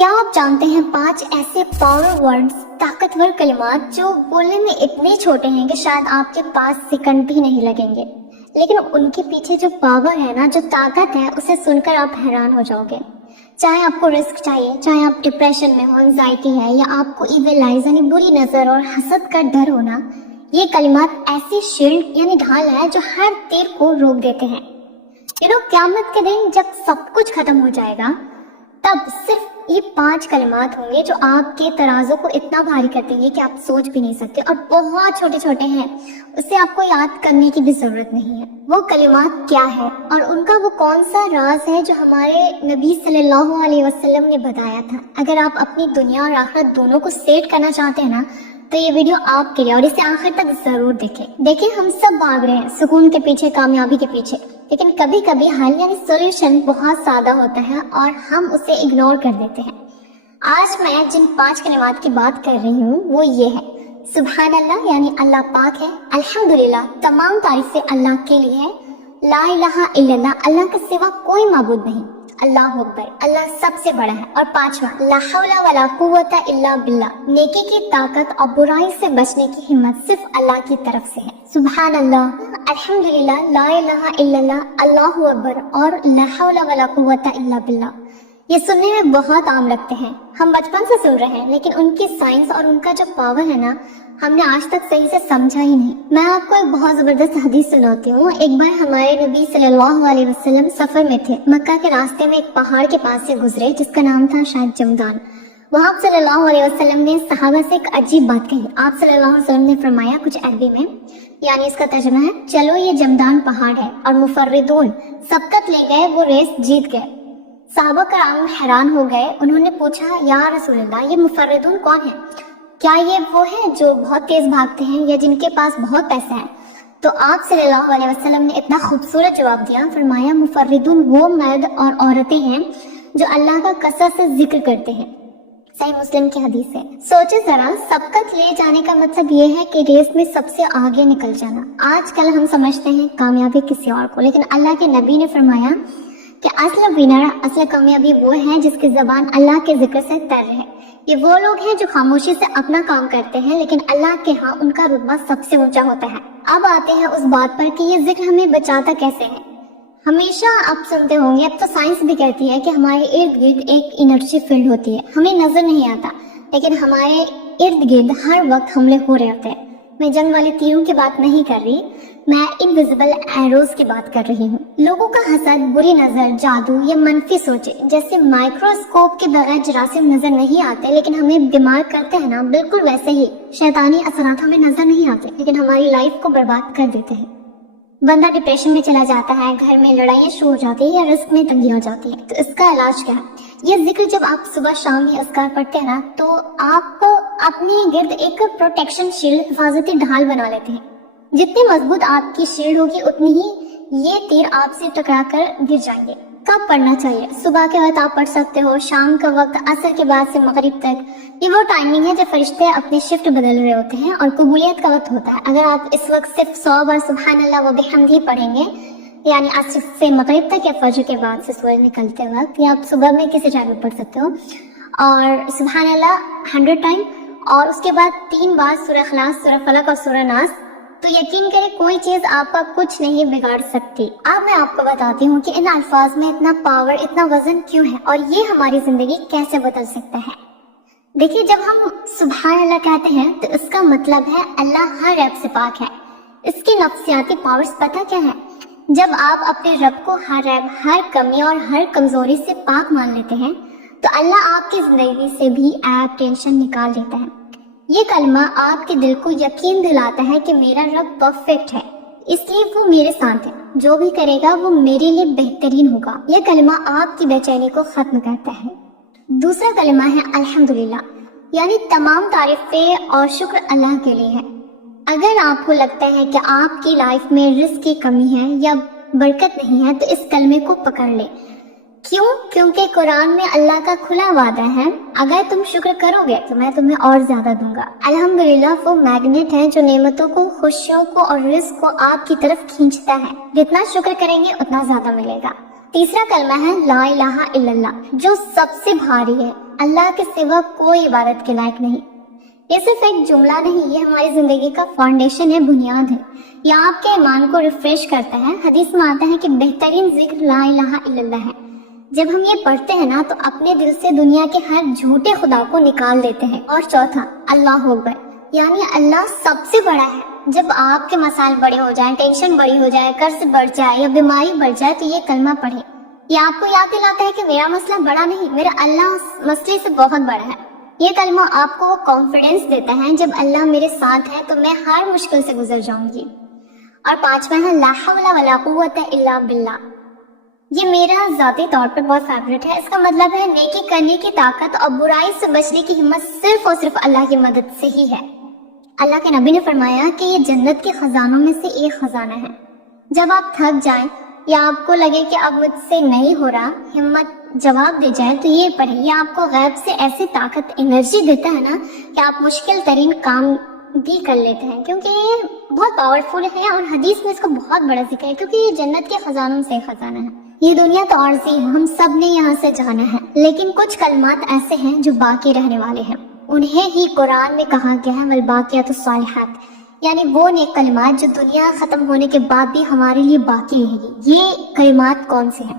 क्या आप जानते हैं 5 ऐसे पावर वर्ड्स, ताकतवर कलिमात जो बोलने में इतने छोटे हैं कि शायद आपके पास सेकंड भी नहीं लगेंगे, लेकिन उनके पीछे जो पावर है ना, जो ताकत है, उसे सुनकर आप हैरान हो जाओगे। चाहे आपको रिस्क चाहिए, चाहे आप डिप्रेशन में हो, एंजाइटी है, या आपको इविल आइज यानी बुरी नजर और हसद का डर हो ना, ये कलिमात ऐसी शील्ड यानी ढाल है जो हर तीर को रोक देते हैं। क़यामत के दिन जब सब कुछ खत्म हो जाएगा, तब सिर्फ ये 5 कलिमात होंगे जो आपके तराजू को इतना भारी कर देंगे कि आप सोच भी नहीं सकते, और बहुत छोटे छोटे हैं, उससे आपको याद करने की भी जरूरत नहीं है। वो कलिमात क्या है और उनका वो कौन सा राज है जो हमारे नबी सल्लल्लाहु अलैहि वसल्लम ने बताया था। अगर आप अपनी दुनिया और आखिरत दोनों को सेट करना चाहते हैं ना, तो ये वीडियो आपके लिए, और इसे आखिर तक जरूर देखें। देखिए, हम सब भाग रहे हैं सुकून के पीछे, कामयाबी के पीछे, लेकिन कभी कभी हल यानी सोल्यूशन बहुत सादा होता है और हम उसे इग्नोर कर देते हैं। आज मैं जिन 5 कलिमात की बात कर रही हूँ वो ये है। सुभान अल्लाह यानी अल्लाह पाक है। अल्हम्दुलिल्लाह तमाम तारीफें अल्लाह के लिए है। ला इलाहा इल्लल्लाह अल्लाह के सिवा कोई माबूद नहीं। अल्लाह अकबर अल्लाह सबसे बड़ा है। और 5वां ला हौला वला कुव्वता इल्ला बिल्लाह, नेकी की ताकत और बुराई से बचने की हिम्मत सिर्फ अल्लाह की तरफ से है। सुभान अल्लाह, अल्हम्दुलिल्लाह, ला इलाहा इल्लल्लाह, अल्लाहु अकबर और ला हौला वला कुव्वता इल्ला बिल्लाह। ये सुनने में बहुत आम लगते हैं, हम बचपन से सुन रहे हैं, लेकिन उनकी साइंस और उनका जो पावर है ना, हमने आज तक सही से समझा ही नहीं। मैं आपको एक बहुत जबरदस्त हदीस सुनाती हूँ। एक बार हमारे नबी सल्लल्लाहु अलैहि वसल्लम सफर में थे। मक्का के रास्ते में एक पहाड़ के पास से गुजरे जिसका नाम था शायद जमदान। वहाँ सल्लल्लाहु अलैहि वसल्लम ने सहाबा से एक अजीब बात कही। आप सल्लल्लाहु अलैहि वसल्लम ने फरमाया कुछ अरबी में, यानी इसका तर्जुमा है, चलो ये जमदान पहाड़ है और मुफर्रिदून सबकत ले गए, वो रेस जीत गए। सहाबा कराम हैरान हो गए। उन्होंने पूछा, या रसूलल्लाह, ये मुफर्रिदून कौन है? क्या ये वो हैं जो बहुत तेज भागते हैं या जिनके पास बहुत पैसा है? तो आप सल्लल्लाहु अलैहि वसल्लम ने इतना खूबसूरत जवाब दिया, फरमाया मुफर्रिदून वो मर्द और औरतें हैं जो अल्लाह का कसरत से जिक्र करते हैं। सही मुस्लिम की हदीस है। सोचे जरा, सबकत ले जाने का मतलब ये है कि रेस में सबसे आगे निकल जाना। आजकल हम समझते हैं कामयाबी किसी और को, लेकिन अल्लाह के नबी ने फरमाया कि असल विनर, असल कामयाबी वो है जिसकी जबान अल्लाह के जिक्र से तर है। ये वो लोग हैं जो खामोशी से अपना काम करते हैं, लेकिन अल्लाह के यहाँ उनका रुतबा सबसे ऊंचा होता है। अब आते हैं उस बात पर कि ये जिक्र हमें बचाता कैसे है। हमेशा आप सुनते होंगे, अब तो साइंस भी कहती है कि हमारे इर्द गिर्द एक एनर्जी फील्ड होती है, हमें नजर नहीं आता, लेकिन हमारे इर्द गिर्द हर वक्त हमले हो रहे होते हैं। मैं जंग वाले तीरों की बात नहीं कर रही, मैं इनविजिबल एरोज की बात कर रही हूँ। लोगों का हसद, बुरी नजर, जादू या मनफी सोचे, जैसे माइक्रोस्कोप के बगैर जरासीम नजर नहीं आते लेकिन हमें बीमार करते हैं ना, बिल्कुल वैसे ही शैतानी असरात हमें नजर नहीं आते लेकिन हमारी लाइफ को बर्बाद कर देते हैं। बंदा डिप्रेशन में चला जाता है, घर में लड़ाइयाँ शुरू हो जाती है या रिस्क में तंगी हो जाती है। तो इसका इलाज क्या है? ये जिक्र जब आप सुबह शाम ही अस्कार पढ़ते हैं ना, तो आप अपने गिर्द एक प्रोटेक्शन शील्ड, हिफाजती ढाल बना लेते हैं। जितनी मजबूत आपकी शील्ड होगी उतनी ही ये तीर आपसे टकरा कर गिर जाएंगे। कब पढ़ना चाहिए? सुबह के वक्त आप पढ़ सकते हो, शाम का वक्त, असर के बाद से मगरिब तक। ये वो टाइमिंग है जब फरिश्ते अपनी शिफ्ट बदल रहे होते हैं और कबूलियत का वक्त होता है। अगर आप इस वक्त सिर्फ 100 बार सुभान अल्लाह व बिहम्दिही पढ़ेंगे, यानी असर से मगरिब तक या फजर के बाद से सूरज निकलते वक्त, या आप सुबह में किसी टाइम में पढ़ सकते हो, और सुभान अल्लाह 100 टाइम, और उसके बाद 3 बार सूरह इखलास, सूरह फलक और सूरह नास, तो यकीन करें कोई चीज आपका कुछ नहीं बिगाड़ सकती। अब मैं आपको बताती हूँ कि इन अल्फाज में इतना पावर, इतना वजन क्यों है और ये हमारी जिंदगी कैसे बदल सकता है। देखिए, जब हम सुभान अल्लाह कहते हैं तो इसका मतलब है अल्लाह हर ऐब से पाक है। इसकी नफ्सियाती पावर्स पता क्या है? जब आप अपने रब को हर ऐब, हर कमी और हर कमजोरी से पाक मान लेते हैं, तो अल्लाह आपकी जिंदगी से भी ऐब, टेंशन निकाल देता है। ये कलमा आपके दिल को यकीन दिलाता है कि मेरा रब परफेक्ट है, इसलिए वो मेरे साथ है, जो भी करेगा वो मेरे लिए बेहतरीन होगा। ये कलमा आपकी बेचैनी को खत्म करता है। दूसरा कलमा है अल्हम्दुलिल्लाह, यानी तमाम तारीफें और शुक्र अल्लाह के लिए है। अगर आपको लगता है कि आपकी लाइफ में रिस्क की कमी है या बरकत नहीं है, तो इस कलमे को पकड़ ले। क्यों? क्योंकि कुरान में अल्लाह का खुला वादा है, अगर तुम शुक्र करोगे तो मैं तुम्हें और ज्यादा दूंगा। अल्हम्दुलिल्लाह वो मैग्नेट है जो नेमतों को, खुशियों को और रिस्क को आपकी तरफ खींचता है। जितना शुक्र करेंगे उतना ज्यादा मिलेगा। तीसरा कलमा है ला इलाहा इल्लल्लाह, जो सबसे भारी है। اللہ کے सिवा कोई इबादत के लायक नहीं। ये सिर्फ एक जुमला नहीं, ये हमारी जिंदगी का फाउंडेशन है, बुनियाद है। ये आपके ईमान को रिफ्रेश करता है। हदीस में आता है कि बेहतरीन जिक्र ला इलाहा इल्लल्लाह है। जब हम ये पढ़ते हैं ना तो अपने दिल से दुनिया के हर झूठे खुदा को निकाल देते हैं। और चौथा, अल्लाह अकबर, यानी अल्लाह सबसे बड़ा है। जब आपके मसाइल बड़े हो जाएं, टेंशन बड़ी हो जाए, कर्ज बढ़ जाए या बीमारी बढ़ जाए तो ये कलमा पढ़े। ये आपको याद दिलाता है कि मेरा मसला बड़ा नहीं, मेरा अल्लाह मसले से बहुत बड़ा है। ये कलमा आपको कॉन्फिडेंस देता है, जब अल्लाह मेरे साथ है तो मैं हर मुश्किल से गुजर जाऊंगी। और पांचवा है ला हौला वला कुव्वता इल्ला बिल्लाह। ये मेरा जाती तौर पर बहुत फेवरेट है। इसका मतलब है नेकी करने की ताकत और बुराई से बचने की हिम्मत सिर्फ और सिर्फ अल्लाह की मदद से ही है। अल्लाह के नबी ने फरमाया कि ये जन्नत के खजानों में से एक खजाना है। जब आप थक जाएं या आपको लगे कि अब मुझसे नहीं हो रहा, हिम्मत जवाब दे जाए तो ये पढ़े। ये आपको गैब से ऐसी ताकत, एनर्जी देता है ना कि आप मुश्किल तरीन काम भी कर लेते हैं, क्योंकि ये बहुत पावरफुल है। और हदीस में इसका बहुत बड़ा जिक्र है, क्योंकि ये जन्नत के खजानों से खजाना है। ये दुनिया तो आरज़ी है, हम सब ने यहाँ से जाना है, लेकिन कुछ कलमात ऐसे हैं जो बाकी रहने वाले हैं। उन्हें ही कुरान में कहा गया है वल बाक़ियातुस सालिहात, यानी वो नेक कलिमात जो दुनिया खत्म होने के बाद भी हमारे लिए बाकी रहेगी। ये कलिमात कौन से हैं?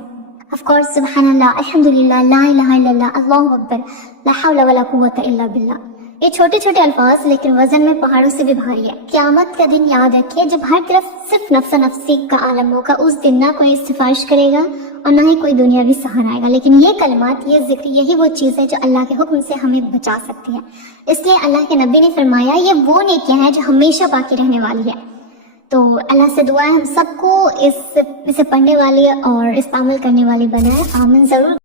ऑफ कोर्स सुब्हानल्लाह, अल्हम्दुलिल्लाह, ला इलाहा इल्लल्लाह, अल्लाहु अकबर, ला हौला वला कुव्वता इल्ला बिल्लाह। ये छोटे छोटे अल्फाज लेकिन वजन में पहाड़ों से भी भारी है। क़यामत का दिन याद रखिए, जब हर तरफ सिर्फ नफ्सा नफ्सी का आलम होगा। उस दिन ना कोई सिफारिश करेगा और ना ही कोई दुनियावी सहारा आएगा। लेकिन ये कलमात, ये जिक्र, यही वो चीज़ है जो अल्लाह के हुक्म से हमें बचा सकती है। इसलिए अल्लाह के नबी ने फरमाया ये वो नेकियां हैं जो हमेशा बाकी रहने वाली है। तो अल्लाह से दुआ है हम सबको इसे पढ़ने वाली और इस पे अमल करने वाली बनाए। आमीन। जरूर